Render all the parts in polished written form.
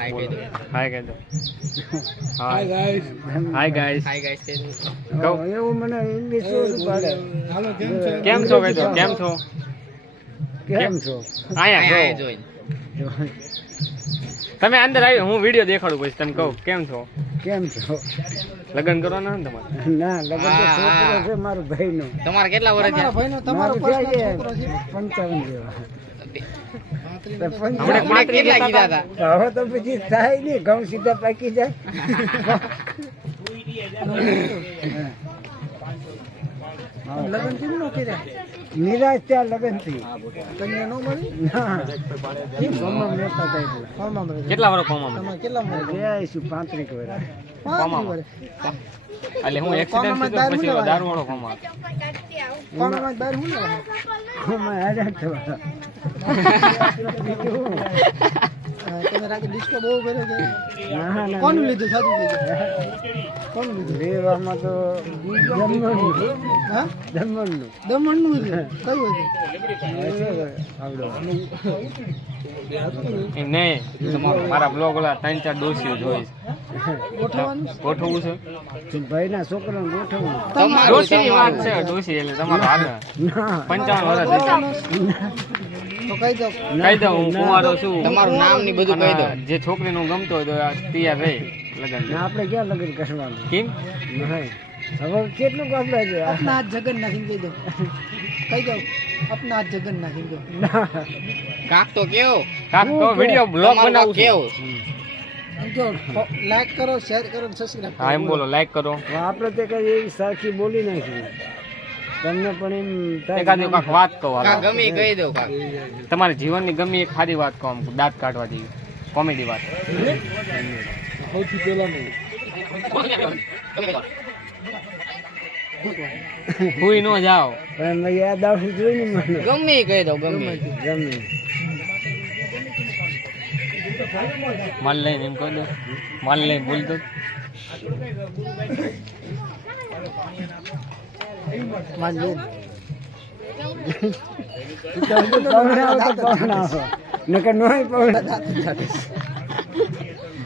હાય કહી દો hi guys hi guys કહી દો એવું મને ઇંગ્લિશ ઓછું પાડે. કેમ છો કહી દો કેમ છો કેમ છો? આયા જોઈ તમે અંદર આવી હું વિડિયો દેખાડું પછી તમે કહો કેમ છો કેમ છો? લગ્ન કરવાના ને તમારે ના લગન તો છોકરો છે મારો ભાઈનો. તમારે કેટલા વર્ષ થયા મારો છે 55 જેવા. હમણાં 35 કેટલા કીધા હતા હવે તો પછી થાય નહીં, ઘઉં સીધા પાકી જાય. લગન કેમ નો કર્યા? નિરાશ ત્યાં લગન થી કન્યા નો મળી. ના સોમમ રહેતા હતા એટલે. કેટલા વર્ષ કોમામાં કેટલા ગયા છું 35 વર્ષ. કોમામાં એટલે હું એક્સિડન્ટ થયો પછી દારૂ વાળો કોમા કોમામાં બહાર હું ને કોમા આજા થવા. તમે રાતે ડિસ્કો બહુ કર્યો છે. ના ના કોનું લીધું સાચું કીધું? કોનું લીધું? રેવામાં તો દમણનું. હા દમણનું. દમણનું છે કયું હતું? આવડો એમ નહીં તમારો મારા બ્લોગ ઓલા 3-4 ડોસીઓ જોઈશ ગોઠવવું છે ભાઈના છોકરાને ગોઠવવું. ડોસીની વાત છે ડોસી એટલે તમારો હાલ 55 વર્ષ તો કહી દો હું કુંવારો છું તમારું નામ ની બધું કહી દો જે છોકરીનું ગમતો હોય તો તૈયાર રહે લગન આપણે ક્યાં લગન કરવાનું? કેમ હવે કેટલું આપણે છે આપના હાથ જગન નાખી કહી દો. કહી દો આપના હાથ જગન નાખી દો. કાક તો વિડિયો બ્લોગ બનાવું કેવો લાઈક કરો શેર કરો સબસ્ક્રાઇબ કરો. હા એમ બોલો લાઈક કરો આપણે તે કઈ એવી સાચી બોલી નાખી તમને પણ એમ એકાદી કાક વાત કહો ગમી કહી દો કાક તમારા જીવનની ગમી એક સારી વાત કહો આમ દાંત કાઢવા જેવી કોમેડી વાત સૌથી પહેલાનું હુઈ નો જાઓ પણ યાદ આવવું જોઈએ ને મને. ગમે કહી દો ગમે ગમે માલ લઈને એમ કહી દો માલ લઈને બોલ દો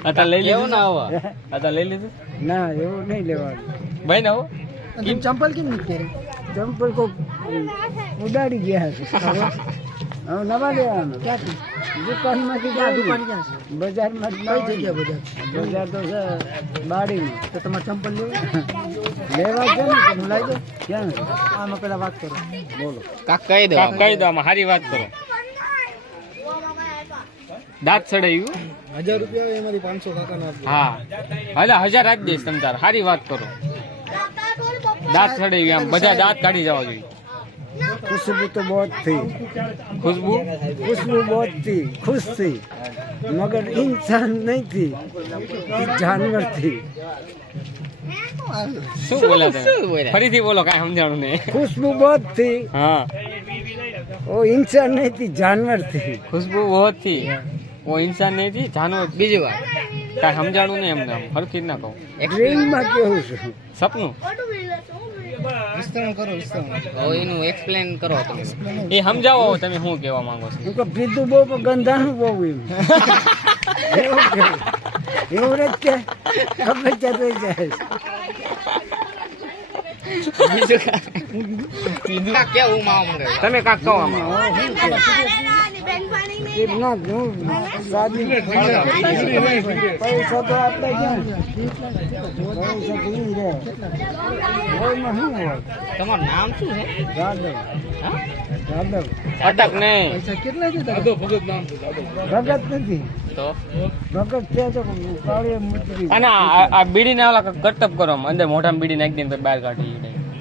અત્યારે લઈ લેવું ને આવા અત્યારે લઈ લીધું ના એવું નહીં લેવાનું. ભાઈ ને આવો ચંપલ કેમ નથી? ચંપલ કો ઉડાડી ગયા છે. હવે નવા લેવાનું ક્યાંથી? દુકાનમાંથી દુકાન ક્યાં છે? બજારમાં કઈ જગ્યા? બજાર તો છે બાડીમાં. તો તમારે ચંપલ લેવા છે ને હું લઈ દો. ક્યાં આમાં પેલા વાત કરો બોલો કાક કહી દો આમાં સારી વાત કરો દાંત ચડાવ્યું 1000 રૂપિયા એમાંથી 500 કાકાના હા હાલે 1000 આપી દઈશ તમ તાર સારી વાત કરો દાંત ચડાવી આમ બધા દાંત કાઢી જવા જોઈએ खुशबू तो बहुत थी खुशबू बहुत थी खुश थी मगर इंसान नहीं थी जानवर थी. શું બોલા તમે ફરીથી બોલો કાંઈ સમજાણું નહીં खुशबू बहुत थी हाँ वो इंसान नहीं थी जानवर थी. खुशबू बहुत थी वो इंसान नहीं थी जानवर બીજી વાત કાંઈ સમજાણું નહીં એમને ફરતી ના કહું ડ્રીમ માં કેવું છે સપનું વિસ્તરણ કરો એનું એક્સપ્લેન કરો તમે એ સમજાવો તમે શું કહેવા માંગો છો હું તો પીધું બહુ પણ ગંધાનું બહુ એમ એવું જ છે ખબર જતો જાય કેવું માવા માંગે તમે કાક કહો આમાં ના હું સાદી પૈસા તો આપણે ક્યાં પૈસા ભૂલી જાય ઓયમાં શું હોય તમારું નામ શું છે જાદવ જાદવ અટક નહીં પૈસા કેટલા છે ભગત નામ છે ભગત નથી તો ભગત છે તો કાળીએ મુતરી અને આ બીડી ના ઓલા કરતબ કરો અંદર મોઢામાં બીડી નાખી દઈને બહાર કાઢી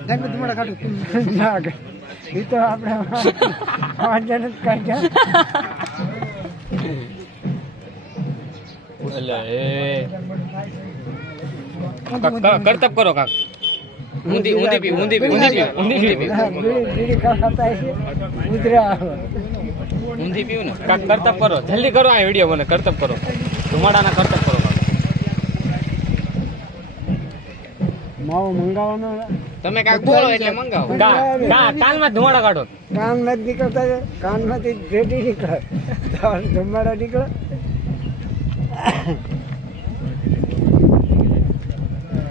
ગમે તમારા કાઢું ના એ તો આપણે વાંચન જ કાઢ્યા કરતબ કરો કાક ઊંધી ઊંધી પી ઊંધી પી ઊંધી પી ઊંધી પી બીડી ખાતા છે ઉધરા ઊંધી પીવું ને કાક કરતબ કરો જલ્દી કરો આ વિડીયો બને કરતબ કરો ધુમાડાના કરતબ કરો માવો મંગાવવાનો તમે કાક બોલો એટલે મંગાવો કાનમાં ધુમાડા કાઢો કાનમાં જ નીકળતા છે કાનમાંથી રેડી નીકળે ધુમાડા નીકળે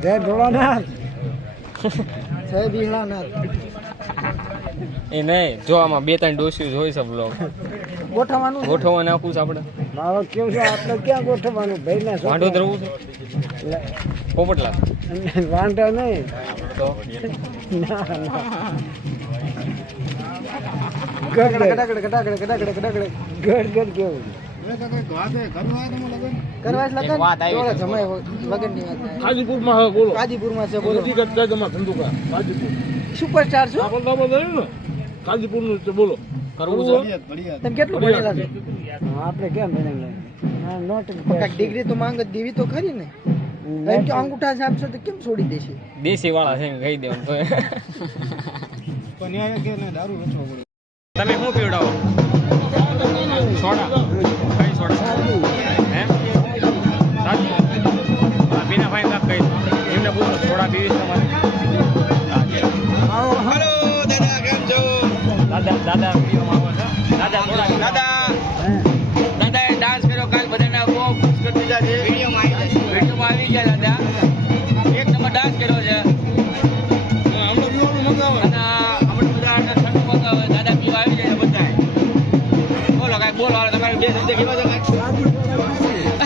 જય ભોળાનાથ જય ભીલાનાથ. એ નહીં જો આમાં 2-3 ડોસીઓ જોઈ છે બ્લોગ ગોઠવવા નાખું છે આપણે મારો કેવું છે આપણે ક્યાં ગોઠવવાનું ભાઈ ના વાંઢો ધરવું છે પોપટલા વાંધો નહીં તો ના ગડ કેવું વાત આવી છે. કાજીપુરમાં હવે બોલો કાજીપુરમાં છે બોલો હકીકત છે તમારા ધંધુકા કાજીપુર સુપરસ્ટાર છો ને કાજીપુરનું છે બોલો કરવું છે તમે કેટલું ભણેલા છો આપણે કેમ ભણેલા હા નોટ ડિગ્રી તો માંગ દેવી તો ખરી ને એમ કે અંગૂઠા છાપશો તો કેમ છોડી દેશે દેશી વાળા છે કહી દેવાનું તો પણ ન્યાય કે ને દારૂ વેચવો પડે તમે શું પીવડાવો સોડા કઈ સોડા હે સાચું હા બીના ભાઈ કાક કહી એમને પૂછો સોડા પીવીશ તમારે દાદા પીવામાં આવો છો દાદા સોડા દાદાએ ડાન્સ કર્યો કાલ બધાને બહુ ખુશ કરી દીધા છે વિડીયોમાં આવી ગયા દાદા એક નંબર ડાન્સ કર્યો છે અને હમણાં બધા ઠંડુ મંગાવે દાદા પીવા આવી જાય બધા બોલો કાંઈ બોલો હાલો તમારે 2 શબ્દ કહેવા છે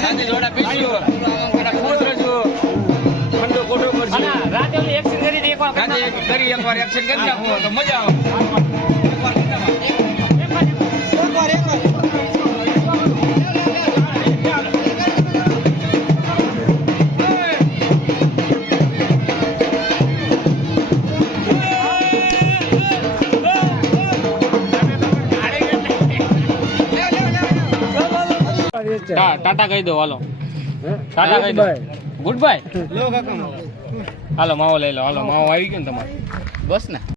કાંઈ જોડા પીજો ખુશ રહેજો ઠંડો કોટો કરજો રાતે એક્શન કરી દે એકવાર એક્શન કરી નાખો તો મજા આવે ટાટા કહી દો હાલો ટાટા કહી દો ગુડ બાય હાલો માવો લઈ લો હાલો માવો આવી ગયો ને તમારે બસ ને